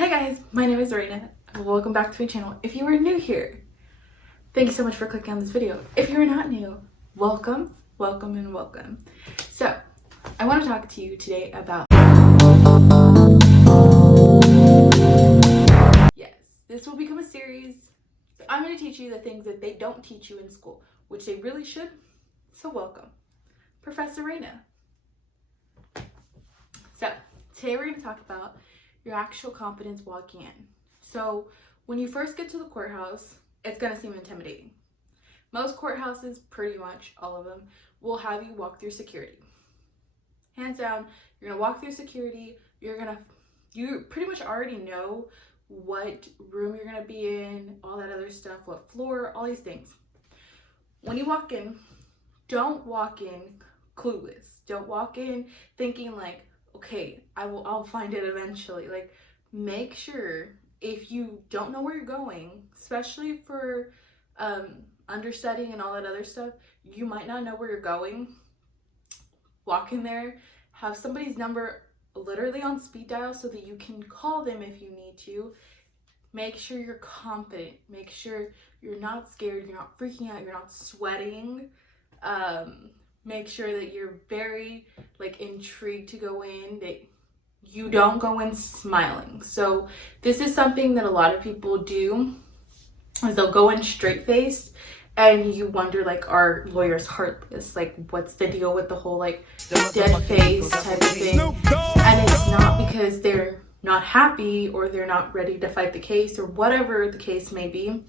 Hi guys, my name is Reyna. Welcome back to my channel. If you are new here, thank you so much for clicking on this video. If you are not new, welcome, welcome, and welcome. So, I want to talk to you today about yes, this will become a series. So I'm going to teach you the things that they don't teach you in school, which they really should. So welcome, Professor Reyna. So, today we're going to talk about your actual confidence walking in. So when you first get to the courthouse, it's going to seem intimidating. Most courthouses, pretty much all of them, will have you walk through security. Hands down, you're going to walk through security. You pretty much already know what room you're going to be in, all that other stuff, what floor, all these things. When you walk in, don't walk in clueless. Don't walk in thinking like, okay, I'll find it eventually. Like, make sure if you don't know where you're going, especially for understudying and all that other stuff, you might not know where you're going. Walk in there, have somebody's number literally on speed dial so that you can call them if you need to. Make sure you're confident. Make sure you're not scared, you're not freaking out, you're not sweating. Make sure that you're very intrigued to go in, that you don't go in smiling. So this is something that a lot of people do, is they'll go in straight faced and you wonder are lawyers heartless? What's the deal with the whole dead face type of thing? And it's not because they're not happy or they're not ready to fight the case or whatever the case may be.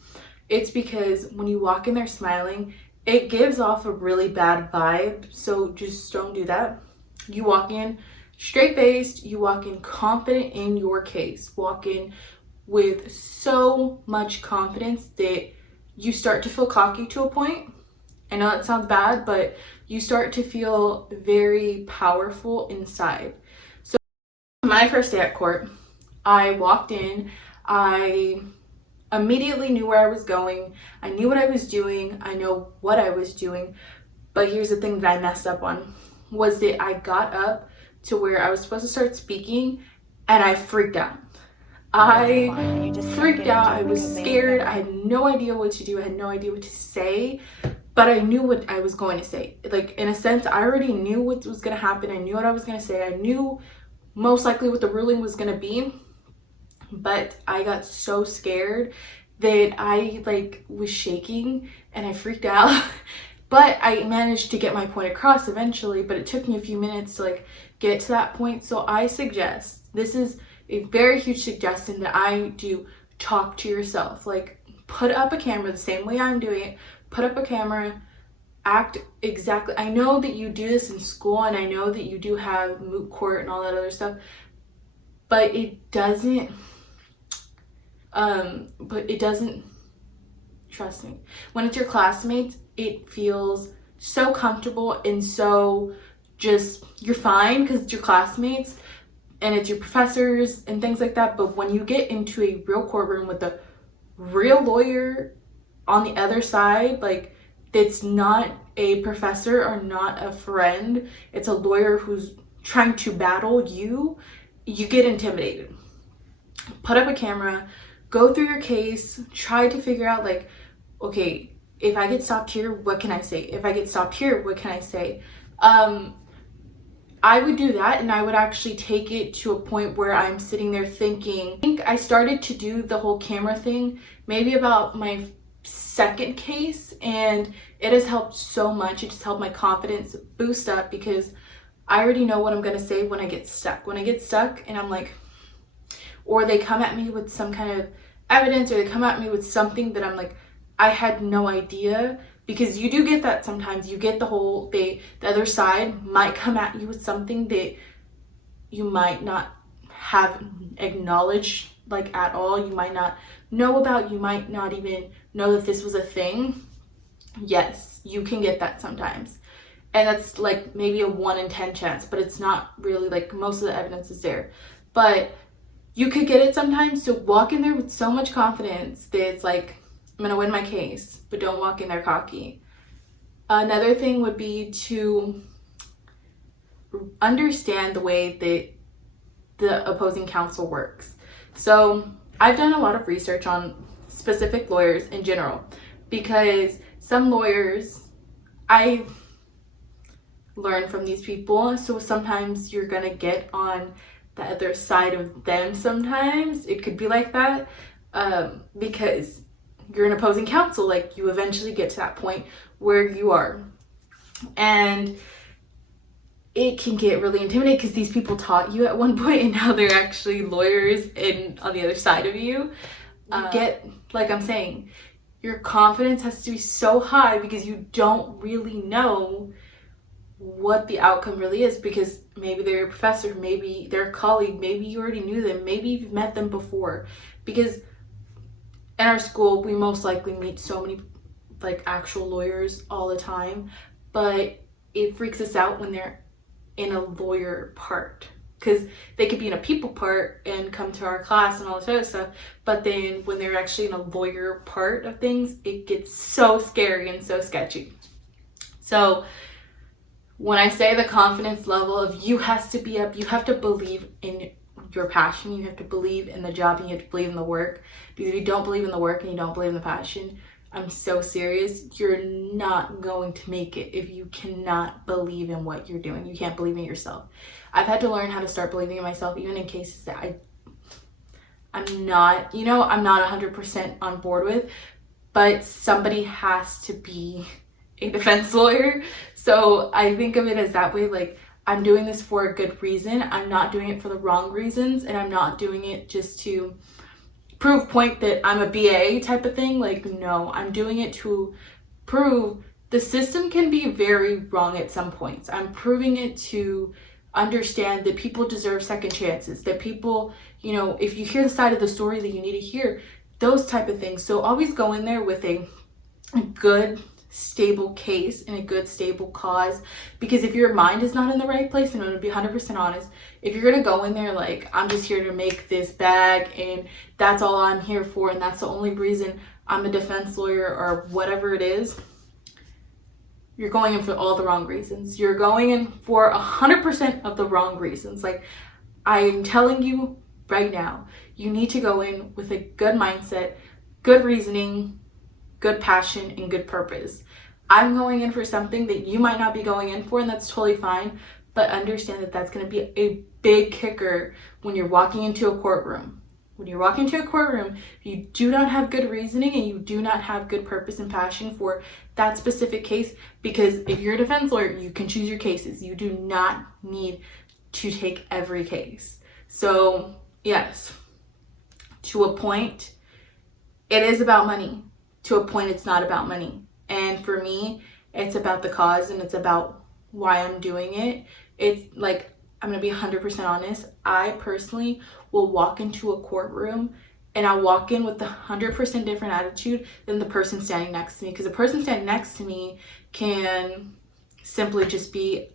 It's because when you walk in there smiling, it gives off a really bad vibe. So just don't do that. You walk in straight faced, you walk in confident in your case, walk in with so much confidence that you start to feel cocky to a point. I know that sounds bad, but you start to feel very powerful inside. So my first day at court, I walked in, I immediately knew where I was going. I knew what I was doing. I know what I was doing. But here's the thing that I messed up on, was that I got up to where I was supposed to start speaking and I freaked out. I freaked out. I was scared. I had no idea what to do. I had no idea what to say, but I knew what I was going to say. In a sense, I already knew what was going to happen. I knew what I was going to say. I knew most likely what the ruling was going to be. But I got so scared that I was shaking and I freaked out. But I managed to get my point across eventually, but it took me a few minutes to get to that point. So I suggest, this is a very huge suggestion that I do, talk to yourself. Put up a camera the same way I'm doing it. Put up a camera, act exactly. I know that you do this in school and I know that you do have moot court and all that other stuff, but it doesn't trust me, when it's your classmates, it feels so comfortable and so just, you're fine because it's your classmates and it's your professors and things like that. But when you get into a real courtroom with a real lawyer on the other side, it's not a professor or not a friend, it's a lawyer who's trying to battle you, you get intimidated. Put up a camera, go through your case, try to figure out okay, if I get stopped here, what can I say? If I get stopped here, what can I say? I would do that, and I would actually take it to a point where I'm sitting there thinking. I think I started to do the whole camera thing maybe about my second case, and it has helped so much. It just helped my confidence boost up because I already know what I'm going to say when I get stuck. When I get stuck and I'm or they come at me with some kind of evidence, or they come at me with something that I'm I had no idea, because you do get that sometimes. You get the other side might come at you with something that you might not have acknowledged at all. You might not know about, you might not even know that this was a thing. Yes, you can get that sometimes. And that's maybe a 1 in 10 chance, but it's not really most of the evidence is there. But you could get it sometimes. So walk in there with so much confidence that it's I'm gonna win my case, but don't walk in there cocky. Another thing would be to understand the way that the opposing counsel works. So I've done a lot of research on specific lawyers in general, because some lawyers, I learn from these people, so sometimes you're gonna get on the other side of them. Sometimes it could be like that, because you're an opposing counsel. Like, you eventually get to that point where you are, and it can get really intimidating because these people taught you at one point and now they're actually lawyers and on the other side of you. Get, like I'm saying, your confidence has to be so high because you don't really know what the outcome really is, because maybe they're your professor, maybe they're a colleague, maybe you already knew them, maybe you've met them before. Because in our school, we most likely meet so many like actual lawyers all the time, but it freaks us out when they're in a lawyer part, because they could be in a people part and come to our class and all this other stuff, but then when they're actually in a lawyer part of things, it gets so scary and so sketchy. So when I say the confidence level of you has to be up, you have to believe in your passion, you have to believe in the job, and you have to believe in the work. Because if you don't believe in the work and you don't believe in the passion, I'm so serious, you're not going to make it if you cannot believe in what you're doing. You can't believe in yourself. I've had to learn how to start believing in myself, even in cases that I'm not 100% on board with, but somebody has to be a defense lawyer. So I think of it as that way, like, I'm doing this for a good reason. I'm not doing it for the wrong reasons, and I'm not doing it just to prove point that I'm a BA type of thing. Like, no, I'm doing it to prove the system can be very wrong at some points. I'm proving it to understand that people deserve second chances, that people, if you hear the side of the story that you need to hear, those type of things. So always go in there with a good, stable case and a good, stable cause, because if your mind is not in the right place, and I'm going to be 100% honest, if you're going to go in there like, I'm just here to make this bag and that's all I'm here for, and that's the only reason I'm a defense lawyer or whatever it is, you're going in for all the wrong reasons. You're going in for 100% of the wrong reasons. Like, I'm telling you right now, you need to go in with a good mindset, good reasoning, good passion, and good purpose. I'm going in for something that you might not be going in for, and that's totally fine, but understand that that's going to be a big kicker when you're walking into a courtroom. When you're walking into a courtroom, you do not have good reasoning and you do not have good purpose and passion for that specific case, because if you're a defense lawyer, you can choose your cases. You do not need to take every case. So yes, to a point, it is about money. To a point, it's not about money. And for me, it's about the cause and it's about why I'm doing it. It's like, I'm going to be 100% honest. I personally will walk into a courtroom and I'll walk in with a 100% different attitude than the person standing next to me. Because the person standing next to me can simply just be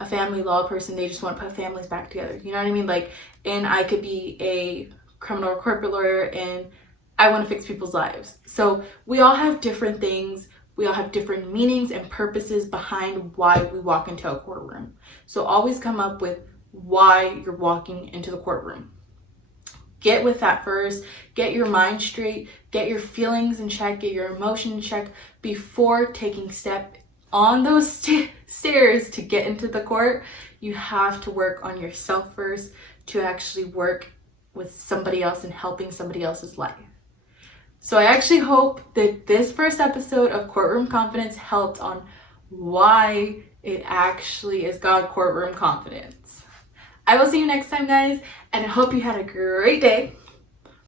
a family law person. They just want to put families back together. You know what I mean? Like, and I could be a criminal or corporate lawyer and I want to fix people's lives. So we all have different things. We all have different meanings and purposes behind why we walk into a courtroom. So always come up with why you're walking into the courtroom. Get with that first. Get your mind straight. Get your feelings in check. Get your emotions in check before taking step on those stairs to get into the court. You have to work on yourself first to actually work with somebody else and helping somebody else's life. So I actually hope that this first episode of Courtroom Confidence helped on why it actually is called Courtroom Confidence. I will see you next time, guys, and I hope you had a great day.